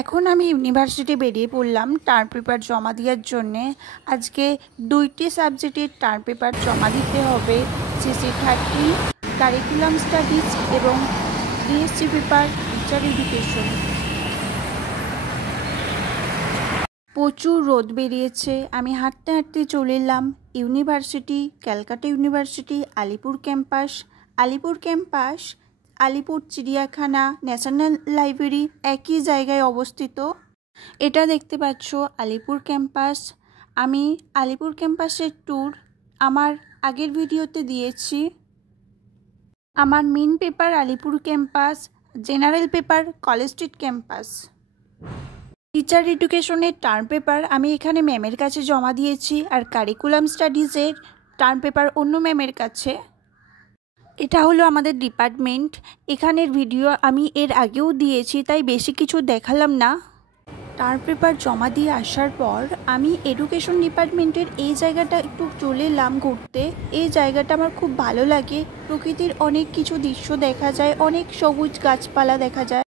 এখন আমি ইউনিভার্সিটি বেরিয়ে পড়লাম টার্ম পেপার জমা দেওয়ার জন্যে। আজকে 2টি সাবজেক্টের টার্ম পেপার জমা দিতে হবে, CC30 কারিকুলাম স্টাডিজ এবং ডিএসসি পেপার টিচার এডুকেশন। প্রচুর রোদ বেরিয়েছে। আমি হাঁটতে হাঁটতে চলে এলাম university, Calcutta university Alipur campus. Alipur চিড়িয়াখানা, ন্যাশনাল লাইব্রেরি একই জায়গায় অবস্থিত। এটা দেখতে পাচ্ছ আলিপুর ক্যাম্পাস। আমি আলিপুর ক্যাম্পাসের ট্যুর আমার আগের ভিডিওতে দিয়েছি। আমার main paper Alipur campus, general paper college street campus. Teacher এডুকেশনের টার্ম পেপার আমি এখানে ম্যামের কাছে জমা দিয়েছি, আর কারিকুলাম স্টাডিজের টার্ম পেপার অন্য ম্যামের কাছে। এটা হলো আমাদের ডিপার্টমেন্ট। এখানের ভিডিও আমি এর আগেও দিয়েছি, তাই বেশি কিছু দেখালাম না। টার্ম পেপার জমা দিয়ে আসার পর আমি এডুকেশন ডিপার্টমেন্টের এই জায়গাটা একটু চলে এলাম ঘুরতে। এই জায়গাটা আমার খুব ভালো লাগে। প্রকৃতির অনেক কিছু দৃশ্য দেখা যায়, অনেক সবুজ গাছপালা দেখা যায়।